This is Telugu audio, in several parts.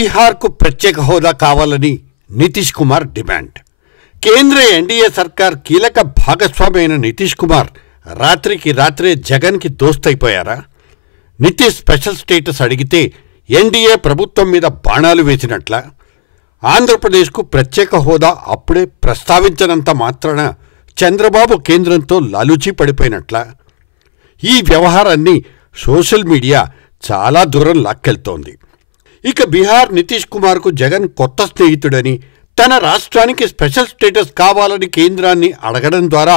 బీహార్కు ప్రత్యేక హోదా కావాలని నితీష్ కుమార్ డిమాండ్. కేంద్ర ఎన్డీఏ సర్కార్ కీలక భాగస్వామి అయిన నితీష్ కుమార్ రాత్రికి రాత్రే జగన్కి దోస్తైపోయారా? నితీష్ స్పెషల్ స్టేటస్ అడిగితే ఎన్డీఏ ప్రభుత్వం మీద బాణాలు వేసినట్ల? ఆంధ్రప్రదేశ్కు ప్రత్యేక హోదా అప్పుడే ప్రస్తావించనంత మాత్రాన చంద్రబాబు కేంద్రంతో లాలూచీ పడిపోయినట్ల? ఈ వ్యవహారాన్ని సోషల్ మీడియా చాలా దూరం లాక్కెళ్తోంది. ఇక బీహార్ నితీష్ కుమార్కు జగన్ కొత్త స్నేహితుడని, తన రాష్ట్రానికి స్పెషల్ స్టేటస్ కావాలని కేంద్రాన్ని అడగడం ద్వారా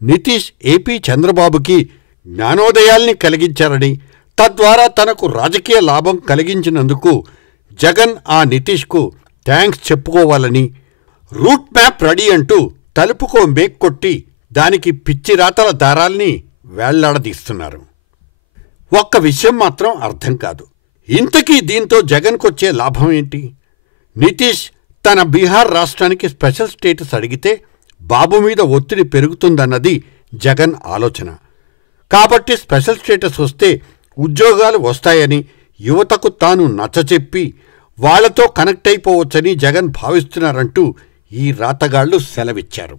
నితీష్ ఏపీ చంద్రబాబుకి జ్ఞానోదయాల్ని కలిగించారని, తద్వారా తనకు రాజకీయ లాభం కలిగించినందుకు జగన్ ఆ నితీష్కు థ్యాంక్స్ చెప్పుకోవాలని రూట్ మ్యాప్ రెడీ అంటూ తలుపుకో మేక్కొట్టి దానికి పిచ్చి రాతల దారాల్ని వేళ్లాడదీస్తున్నారు. ఒక్క విషయం మాత్రం అర్థం కాదు. ఇంతకీ దీంతో జగన్కొచ్చే లాభం ఏంటి? నితీష్ తన బీహార్ రాష్ట్రానికి స్పెషల్ స్టేటస్ అడిగితే బాబు మీద ఒత్తిడి పెరుగుతుందన్నది జగన్ ఆలోచన. కాబట్టి స్పెషల్ స్టేటస్ వస్తే ఉద్యోగాలు వస్తాయని, యువతకు తాను నచ్చచెప్పి వాళ్లతో కనెక్ట్ అయిపోవచ్చని జగన్ భావిస్తున్నారంటూ ఈ రాతగాళ్లు సెలవిచ్చారు.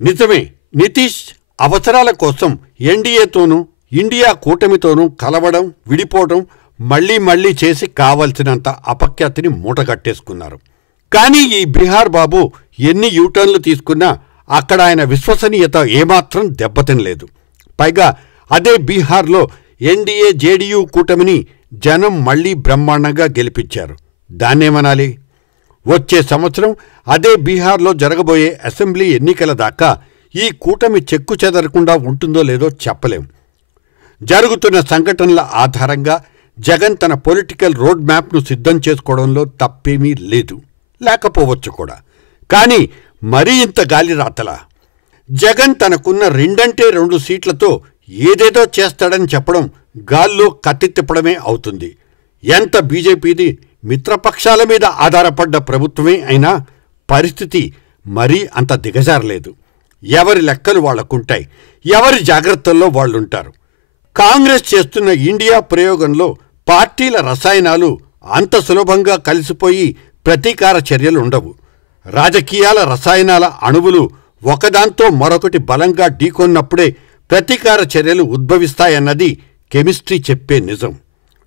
నిజమే, నితీష్ అవసరాల కోసం ఎన్డీఏతోనూ ఇండియా కూటమితోనూ కలవడం, విడిపోవడం మళ్లీ మళ్లీ చేసి కావలసినంత అపఖ్యాతిని మూటగట్టేసుకున్నారు. కానీ ఈ బీహార్ బాబు ఎన్ని యూటర్న్లు తీసుకున్నా అక్కడ ఆయన విశ్వసనీయత ఏమాత్రం దెబ్బతినలేదు. పైగా అదే బీహార్లో ఎన్డీఏ జేడీయూ కూటమిని జనం మళ్లీ బ్రహ్మాండంగా గెలిపించారు. దాన్నేమనాలి? వచ్చే సంవత్సరం అదే బీహార్లో జరగబోయే అసెంబ్లీ ఎన్నికల దాకా ఈ కూటమి చెక్కు చెదరకుండా ఉంటుందో లేదో చెప్పలేం. జరుగుతున్న సంఘటనల ఆధారంగా జగన్ తన పొలిటికల్ రోడ్ మ్యాప్ను సిద్ధం చేసుకోవడంలో తప్పేమీ లేదు, లేకపోవచ్చు కూడా. కానీ మరీ ఇంత గాలి రాతలా? జగన్ తనకున్న 2 సీట్లతో ఏదేదో చేస్తాడని చెప్పడం గాల్లో కత్తి తిప్పడమే అవుతుంది. ఎంత బీజేపీది మిత్రపక్షాల మీద ఆధారపడ్డ ప్రభుత్వమే అయినా పరిస్థితి మరీ అంత దిగజారలేదు. ఎవరి లెక్కలు వాళ్లకుంటాయి, ఎవరి జాగ్రత్తల్లో వాళ్లుంటారు. కాంగ్రెస్ చేస్తున్న ఇండియా ప్రయోగంలో పార్టీల రసాయనాలు అంత సులభంగా కలిసిపోయి ప్రతీకార చర్యలుండవు. రాజకీయాల రసాయనాల అణువులు ఒకదాంతో మరొకటి బలంగా ఢీకొన్నప్పుడే ప్రతీకార చర్యలు ఉద్భవిస్తాయన్నది కెమిస్ట్రీ చెప్పే నిజం.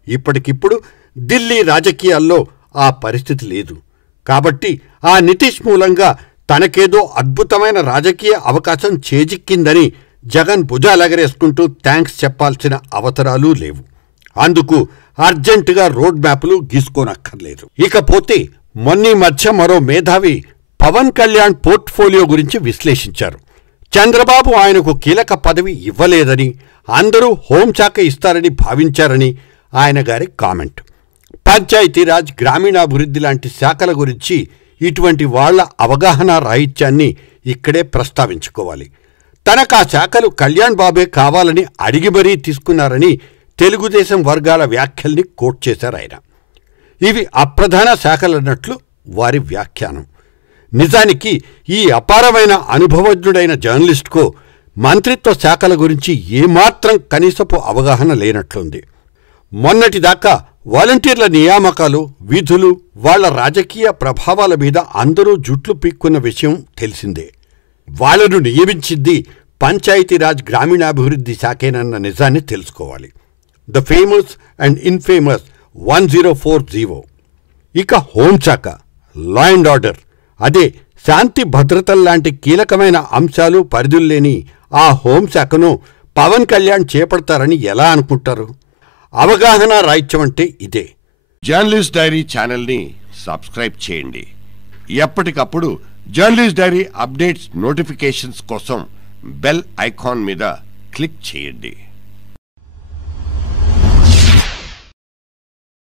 ఇప్పటికిప్పుడు ఢిల్లీ రాజకీయాల్లో ఆ పరిస్థితి లేదు. కాబట్టి ఆ నితీష్ మూలంగా తనకేదో అద్భుతమైన రాజకీయ అవకాశం చేజిక్కిందని జగన్ భుజాలెగరేసుకుంటూ థ్యాంక్స్ చెప్పాల్సిన అవసరాలు లేవు. అందుకు అర్జెంటుగా రోడ్ మ్యాప్లు గీసుకోనక్కర్లేదు. ఇకపోతే మొన్నీ మధ్య మరో మేధావి పవన్ కళ్యాణ్ పోర్ట్ఫోలియో గురించి విశ్లేషించారు. చంద్రబాబు ఆయనకు కీలక పదవి ఇవ్వలేదని, అందరూ హోంశాఖ ఇస్తారని భావించారని ఆయన గారి కామెంట్. పంచాయతీరాజ్, గ్రామీణాభివృద్ధి లాంటి శాఖల గురించి ఇటువంటి వాళ్ల అవగాహన రాహిత్యాన్ని ఇక్కడే ప్రస్తావించుకోవాలి. తనకా శాఖలు కళ్యాణ్ బాబే కావాలని అడిగి మరీ తీసుకున్నారని తెలుగుదేశం వర్గాల వ్యాఖ్యల్ని కోట్ చేశారాయన. ఇవి అప్రధాన శాఖలన్నట్లు వారి వ్యాఖ్యానం. నిజానికి ఈ అపారమైన అనుభవజ్ఞుడైన జర్నలిస్టుకు మంత్రిత్వ శాఖల గురించి ఏమాత్రం కనీసపు అవగాహన లేనట్లుంది. మొన్నటిదాకా వాలంటీర్ల నియామకాలు, విధులు, వాళ్ల రాజకీయ ప్రభావాల మీద అందరూ జుట్లు పీక్కున్న విషయం తెలిసిందే. వాళ్లను నియమించింది పంచాయతీరాజ్, గ్రామీణాభివృద్ధి శాఖేనన్న నిజాన్ని తెలుసుకోవాలి. The famous and infamous 1040. ఇక హోంశాఖ, లా అండ్ ఆర్డర్, అదే శాంతి భద్రతల్లాంటి కీలకమైన అంశాలు పరిధుల్లేని ఆ హోంశాఖను పవన్ కళ్యాణ్ చేపడతారని ఎలా అనుకుంటారు? అవగాహన రాహిత్యం అంటే ఇదే. జర్నలిస్ట్ డైరీ ఛానల్ని సబ్స్క్రైబ్ చేయండి. ఎప్పటికప్పుడు జర్నలిస్ట్ డైరీ అప్డేట్స్ నోటిఫికేషన్స్ కోసం బెల్ ఐకాన్ మీద క్లిక్ చేయండి.